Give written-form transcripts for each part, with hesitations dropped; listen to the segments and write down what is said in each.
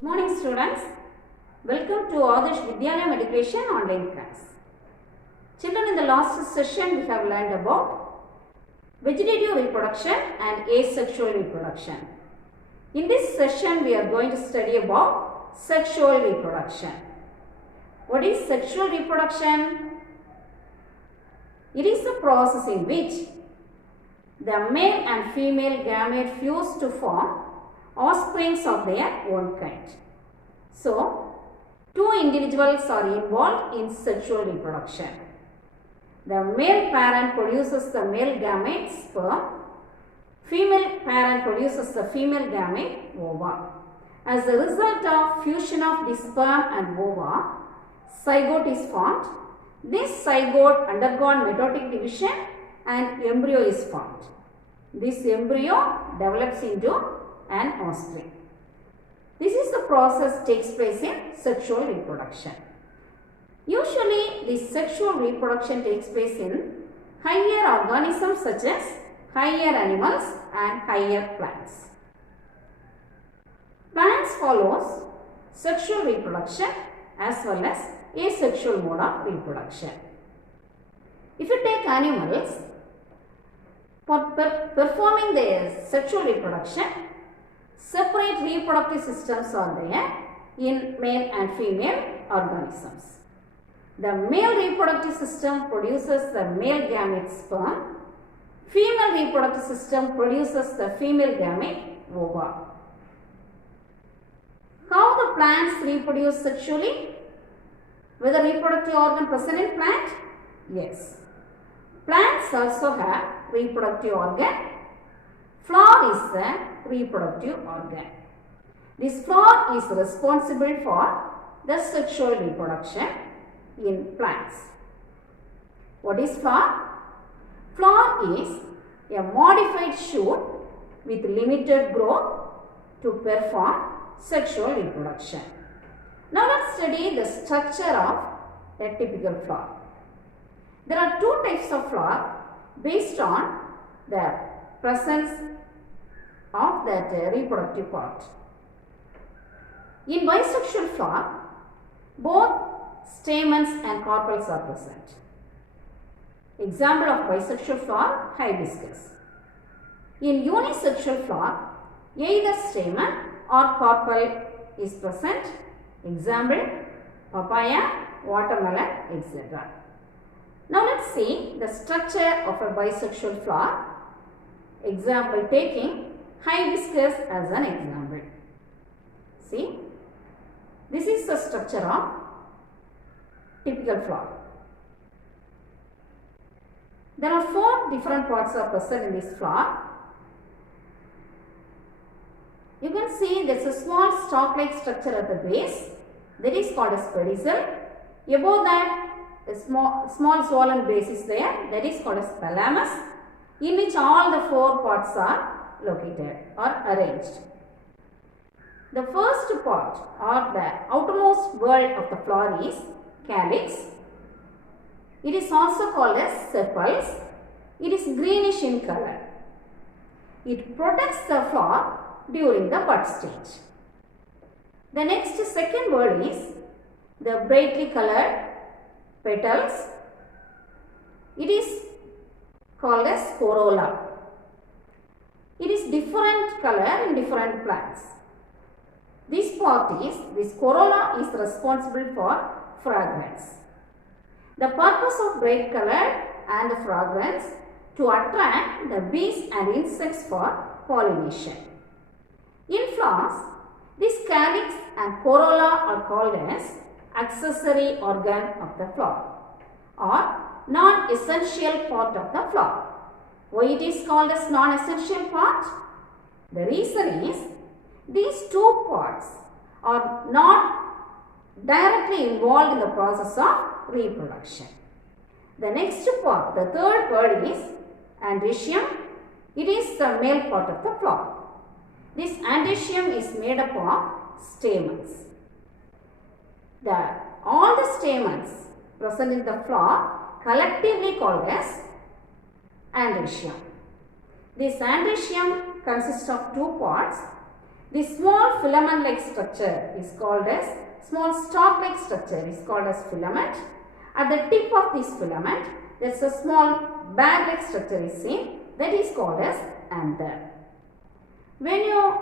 Good morning students. Welcome to Adarsh Vidyalaya Meditation online class. Children, in the last session we have learned about vegetative reproduction and asexual reproduction. In this session we are going to study about sexual reproduction. What is sexual reproduction? It is a process in which the male and female gamete fuse to form offsprings of their own kind. So, two individuals are involved in sexual reproduction. The male parent produces the male gamete sperm, female parent produces the female gamete ova. As a result of fusion of the sperm and ova, zygote is formed. This zygote undergone mitotic division and embryo is formed. This embryo develops into an offspring. This is the process takes place in sexual reproduction. Usually, this sexual reproduction takes place in higher organisms such as higher animals and higher plants. Plants follows sexual reproduction as well as asexual mode of reproduction. If you take animals, for performing their sexual reproduction, separate reproductive systems are there in male and female organisms. The male reproductive system produces the male gamete sperm. Female reproductive system produces the female gamete ova. How the plants reproduce sexually? Whether reproductive organ present in plant? Yes. Plants also have reproductive organ. Flower is the reproductive organ. This flower is responsible for the sexual reproduction in plants. What is flower? Flower is a modified shoot with limited growth to perform sexual reproduction. Now let's study the structure of a typical flower. There are two types of flower based on the presence of that reproductive part. In bisexual flower, both stamens and carpels are present. Example of bisexual flower, hibiscus. In unisexual flower, either stamen or carpel is present. Example, papaya, watermelon, etc. Now let's see the structure of a bisexual flower. Example, taking hibiscus as an example. See, this is the structure of typical flower. There are four different parts are present in this flower. You can see there is a small stalk-like structure at the base, that is called as pedicel. Above that, a small swollen base is there, that is called as thalamus, in which all the four parts are located or arranged. The first part or the outermost word of the flower is calyx. It is also called as sepals. It is greenish in color. It protects the flower during the bud stage. The next second word is the brightly colored petals. It is called as corolla. It is different color in different plants. This corolla is responsible for fragrance. The purpose of bright color and the fragrance to attract the bees and insects for pollination. In flowers, this calyx and corolla are called as accessory organ of the flower or non-essential part of the flower. Why it is called as non-essential part? The reason is these two parts are not directly involved in the process of reproduction. The next part, the third word is androecium. It is the male part of the flower. This androecium is made up of stamens. All the stamens present in the flower collectively called as androecium. This androecium consists of two parts. This small filament-like structure is called as small stalk-like structure is called as filament. At the tip of this filament, there is a small bag-like structure is seen, that is called as anther. When you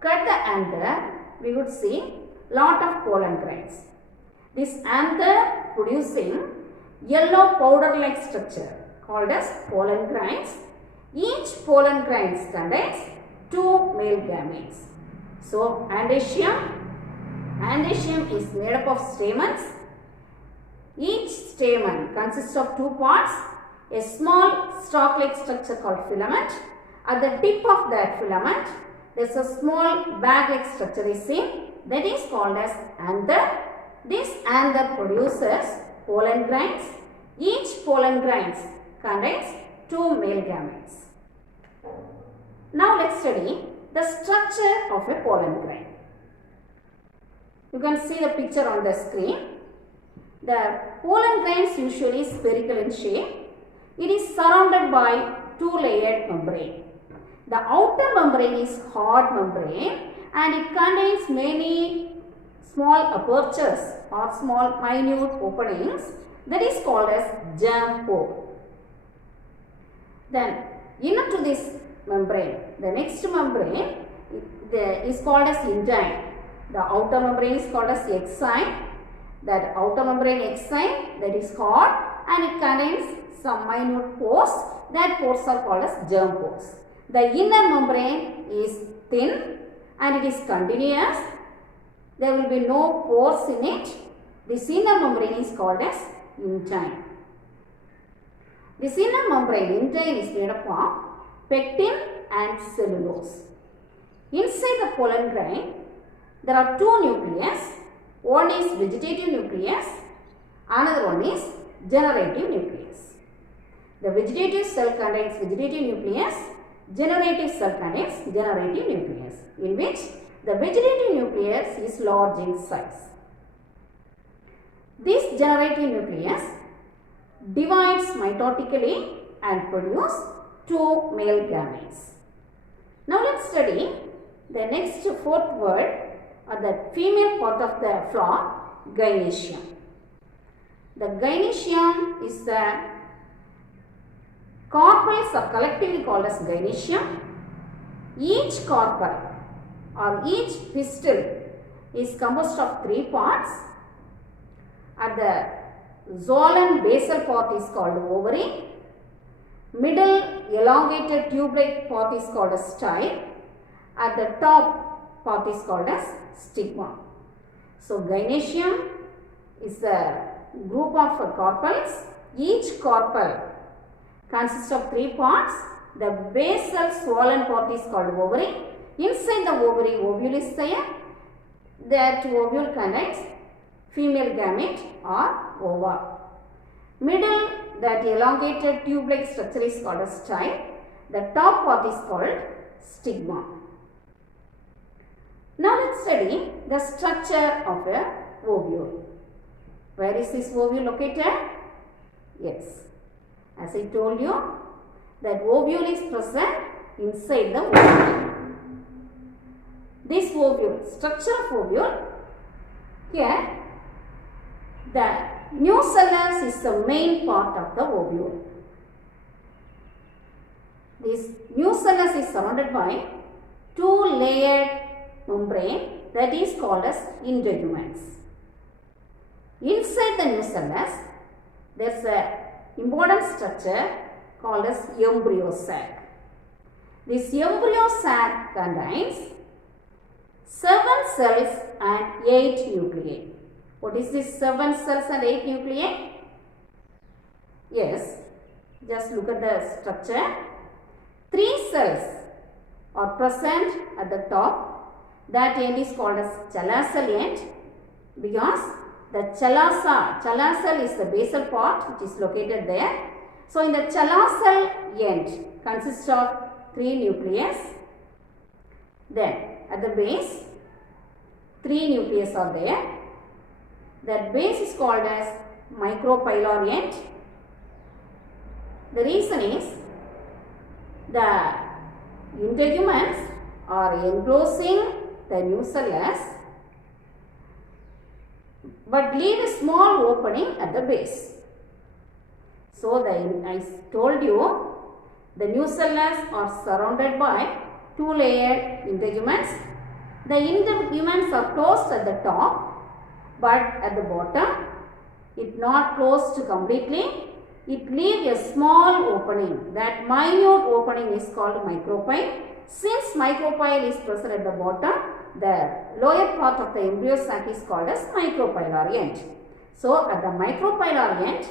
cut the anther, we would see lot of pollen grains. This anther producing yellow powder-like structure called as pollen grains. Each pollen grains contains 2 male gametes. So, androecium is made up of stamens. Each stamen consists of 2 parts, a small stalk-like structure called filament. At the tip of that filament, there is a small bag-like structure is seen, that is called as anther. This anther produces pollen grains. Each pollen grains contains 2 male gametes. Now let's study the structure of a pollen grain. You can see the picture on the screen. The pollen grains usually spherical in shape. It is surrounded by 2-layered membrane. The outer membrane is hard membrane and it contains many small apertures or small minute openings, that is called as germ pore. Then inner to this membrane, the next membrane is called as enzyme. The outer membrane is called as exine. That outer membrane exine, that is hard and it contains some minute pores. That pores are called as germ pores. The inner membrane is thin and it is continuous. There will be no pores in it. This inner membrane is called as enzyme. This inner membrane, enzyme, is made up of pectin and cellulose. Inside the pollen grain, there are 2 nucleus. One is vegetative nucleus, another one is generative nucleus. The vegetative cell contains vegetative nucleus, generative cell contains generative nucleus, in which the vegetative nucleus is large in size. This generative nucleus divides mitotically and produce 2 male gametes. Now let's study the next 4th word, or the female part of the flower, gynecia. The gynecia is the carpels are collectively called as gynecia. Each carpel or each pistil is composed of 3 parts. At the zolan basal part is called ovary. Middle elongated tube-like part is called as style. At the top part is called as stigma. So, gynecia is a group of carpels. Each carpel consists of 3 parts. The basal swollen part is called ovary. Inside the ovary, ovule is there. That ovule contains female gamete or ova. Middle, that elongated tube-like structure is called as style. The top part is called stigma. Now let's study the structure of a ovule. Where is this ovule located? Yes, as I told you, that ovule is present inside the ovule. This ovule, structure of ovule, here the nucellus is the main part of the ovule. This nucellus is surrounded by 2-layered membrane, that is called as integuments. Inside the nucellus, there is a important structure called as embryo sac. This embryo sac contains 7 cells and 8 nuclei. What is this 7 cells and 8 nuclei? Yes, just look at the structure. 3 cells are present at the top. That end is called as chalazal end, because the chalazal is the basal part which is located there. So, in the chalazal end consists of 3 nucleus. Then at the base 3 nucleus are there. That base is called as micropylar end. The reason is the integuments are enclosing the nucellus but leave a small opening at the base. So, I told you the nucellus are surrounded by two layered integuments. The integuments are closed at the top, but at the bottom it not closed completely. It leaves a small opening. That minute opening is called micropyle. Since micropyle is present at the bottom, the lower part of the embryo sac is called as micropylar end. So, at the micropylar end,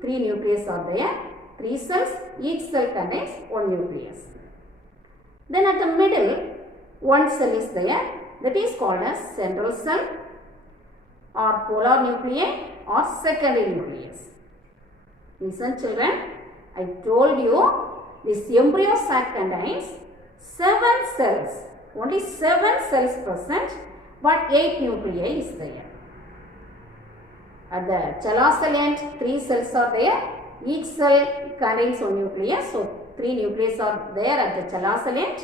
3 nucleus are there, 3 cells, each cell contains 1 nucleus. Then at the middle, 1 cell is there, that is called as central cell or polar nuclei or secondary nucleus. Listen children, I told you this embryo sac contains 7 cells, only 7 cells present, but 8 nuclei is there. At the cell end, 3 cells are there, each cell contains 1 nucleus, so 3 nucleus are there at the cell end.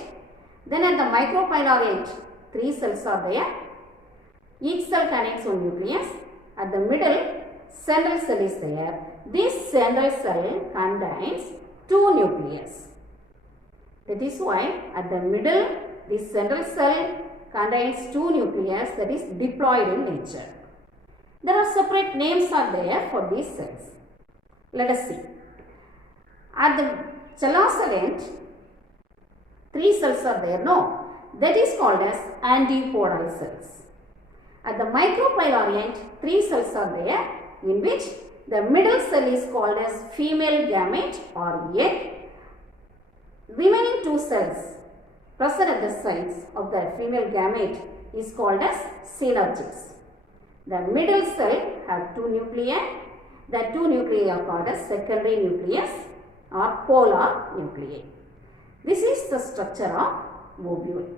Then at the micropylar end, 3 cells are there, each cell contains 1 nucleus. At the middle, central cell is there. This central cell contains 2 nucleus. That is why at the middle, this central cell contains 2 nucleus, that is diploid in nature. There are separate names are there for these cells. Let us see. At the cell end, 3 cells are there, no? That is called as antipodal cells. At the micropylar end, 3 cells are there, in which the middle cell is called as female gamete or egg. Remaining 2 cells present at the sides of the female gamete is called as synergids. The middle cell have 2 nuclei. The 2 nuclei are called as secondary nucleus or polar nuclei. This is the structure of ovule.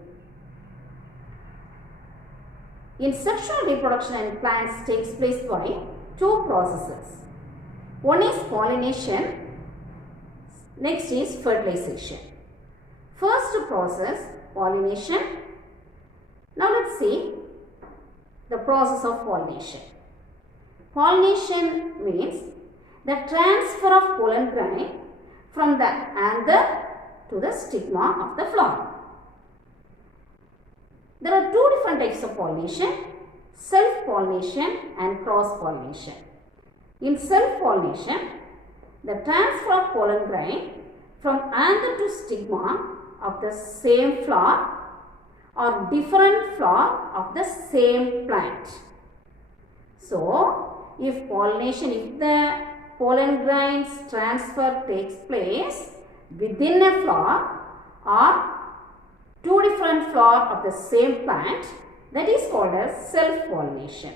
In sexual reproduction in plants takes place by 2 processes. One is pollination, next is fertilization. First process, pollination. Now let's see the process of pollination. Pollination means the transfer of pollen grain from the anther to the stigma of the flower. There are 2 different types of pollination, self-pollination and cross-pollination. In self-pollination, the transfer of pollen grain from anther to stigma of the same flower or different flower of the same plant. So, if the pollen grains transfer takes place within a flower or 2 different flowers of the same plant, that is called as self-pollination.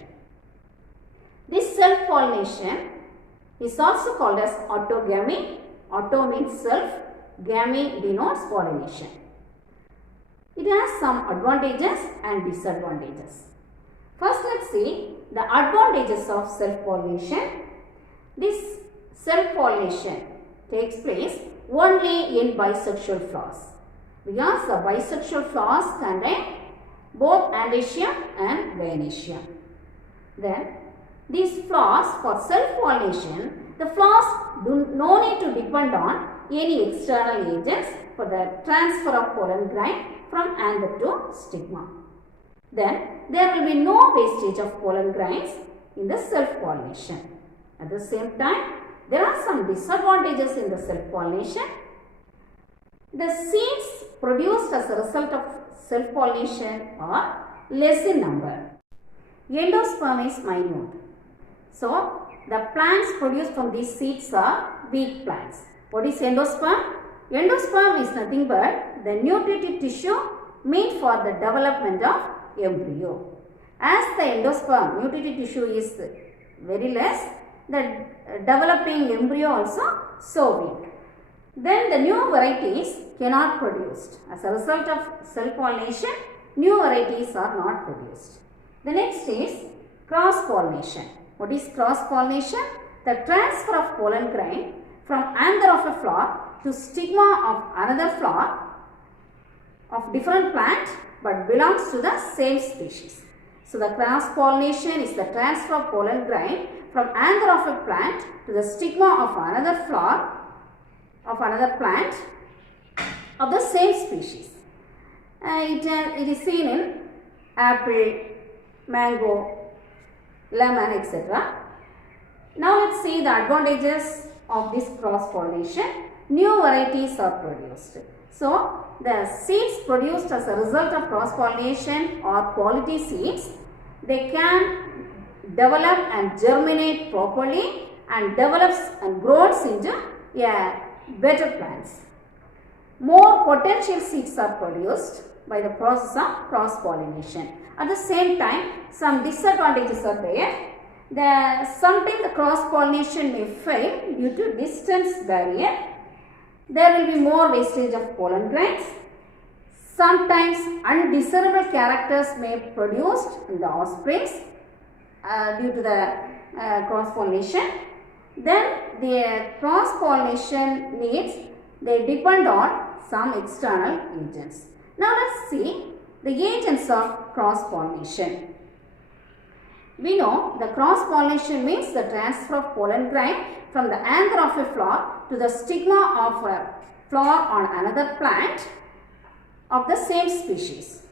This self-pollination is also called as autogamy. Auto means self, gamy denotes pollination. It has some advantages and disadvantages. First, let's see the advantages of self-pollination. This self-pollination takes place only in bisexual flowers, because the bisexual flowers contain both androecium and gynecia. Then, these flowers, for self-pollination, the flowers do no need to depend on any external agents for the transfer of pollen grain from anther to stigma. Then, there will be no wastage of pollen grains in the self-pollination. At the same time, there are some disadvantages in the self-pollination. The seeds produced as a result of self-pollination are less in number. Endosperm is minute. So, the plants produced from these seeds are weak plants. What is endosperm? Endosperm is nothing but the nutritive tissue meant for the development of embryo. As the endosperm nutritive tissue is very less, the developing embryo also so weak. Then the new varieties cannot produced. As a result of self-pollination, new varieties are not produced. The next is cross-pollination. What is cross-pollination? The transfer of pollen grain from anther of a flower to stigma of another flower of different plant but belongs to the same species. So the cross pollination is the transfer of pollen grain from anther of a plant to the stigma of another flower of another plant of the same species. It is seen in apple, mango, lemon, etc. Now let's see the advantages of this cross pollination. New varieties are produced. So the seeds produced as a result of cross pollination are quality seeds. They can develop and germinate properly and develops and grows into better plants. More potential seeds are produced by the process of cross pollination. At the same time, some disadvantages are there. Sometimes the cross pollination may fail due to distance barrier. There will be more wastage of pollen grains. Sometimes undesirable characters may be produced in the offsprings due to the cross pollination. Then the cross pollination needs, they depend on some external agents. Now let's see the agents of cross pollination. We know the cross pollination means the transfer of pollen grain from the anther of a flower to the stigma of a flower on another plant of the same species.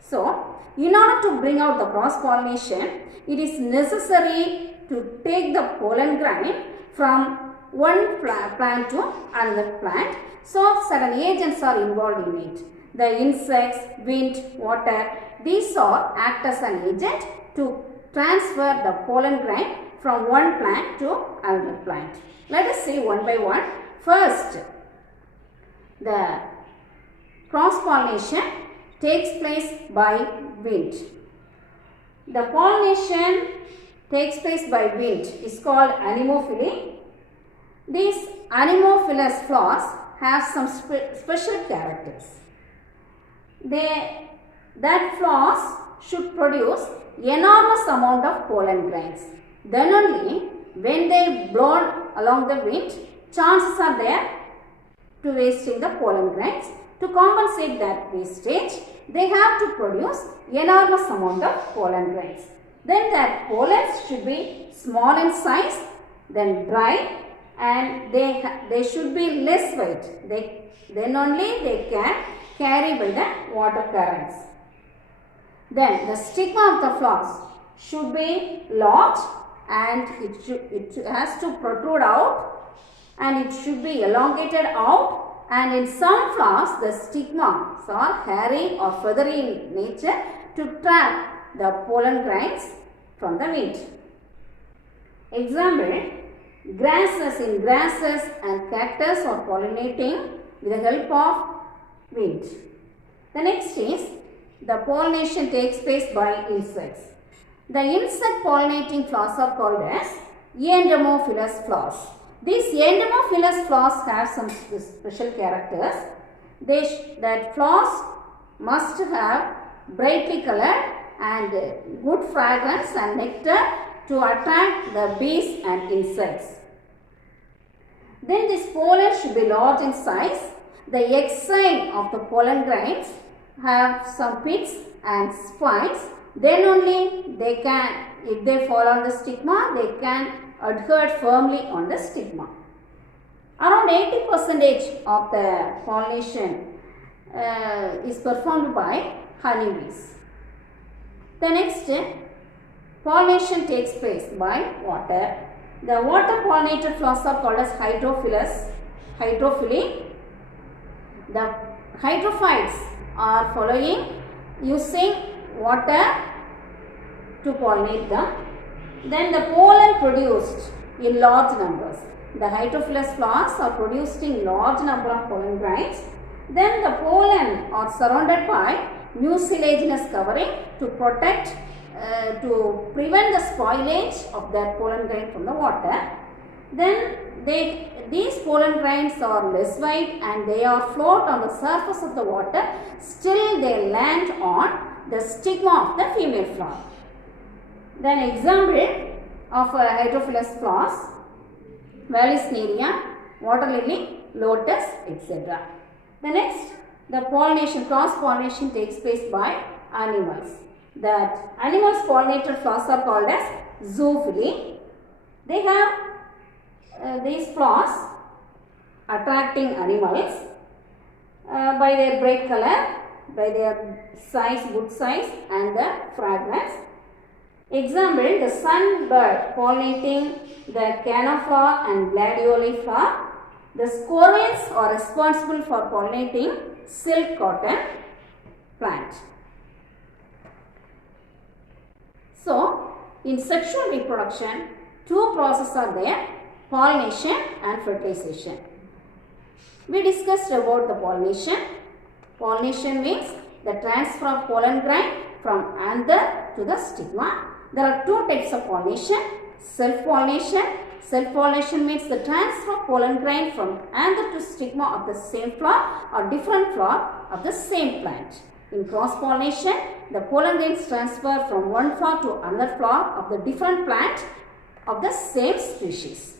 So, in order to bring out the cross pollination, it is necessary to take the pollen grain from one plant to another plant. So, certain agents are involved in it. The insects, wind, water, these all act as an agent to transfer the pollen grain from one plant to another plant. Let us see one by one. First, the cross pollination takes place by wind. The pollination takes place by wind is called anemophily. These anemophilous flowers have some special characters. That flowers should produce enormous amount of pollen grains. Then only when they blown along the wind, chances are there to wasting the pollen grains. To compensate that wastage, they have to produce enormous amount of pollen grains. Then that pollens should be small in size, then dry, and they should be less weight. Then only they can carry by the water currents. Then the stigma of the flowers should be large and it has to protrude out and it should be elongated out, and in some flowers the stigmas are hairy or feathery in nature to trap the pollen grains from the wind. Example, grasses and cactus are pollinating with the help of wind. The next is the pollination takes place by insects. The insect pollinating flowers are called as endomophilous flowers. These endomophilous flowers have some special characters. That flowers must have brightly colored and good fragrance and nectar to attract the bees and insects. Then this pollen should be large in size. The exine of the pollen grains have some pits and spines. Then only they can, if they fall on the stigma, they can adhere firmly on the stigma. Around 80% of the pollination is performed by honeybees. The next, pollination takes place by water. The water pollinated flowers are called as hydrophily. The hydrophytes are following using water to pollinate them. Then the pollen produced in large numbers. The hydrophilous flowers are producing large number of pollen grains. Then the pollen are surrounded by mucilaginous covering to protect, to prevent the spoilage of that pollen grain from the water. Then these pollen grains are less white and they are float on the surface of the water. Still they land on the stigma of the female flower. Then example of hydrophilous flowers, Vallisneria, water lily, lotus, etc. The next, the pollination, cross pollination takes place by animals. That animals pollinated flowers are called as zoophily. They have these flowers attracting animals by their bright color, by their size, good size, and the fragrance. Example, the sunbird pollinating the canna flower and gladioli flower. The squirrels are responsible for pollinating silk cotton plant. So, in sexual reproduction, two processes are there, pollination and fertilization. We discussed about the pollination. Pollination means the transfer of pollen grain from anther to the stigma. There are two types of pollination, self-pollination. Self-pollination means the transfer of pollen grain from anther to stigma of the same flower or different flower of the same plant. In cross-pollination, the pollen grains transfer from one flower to another flower of the different plant of the same species.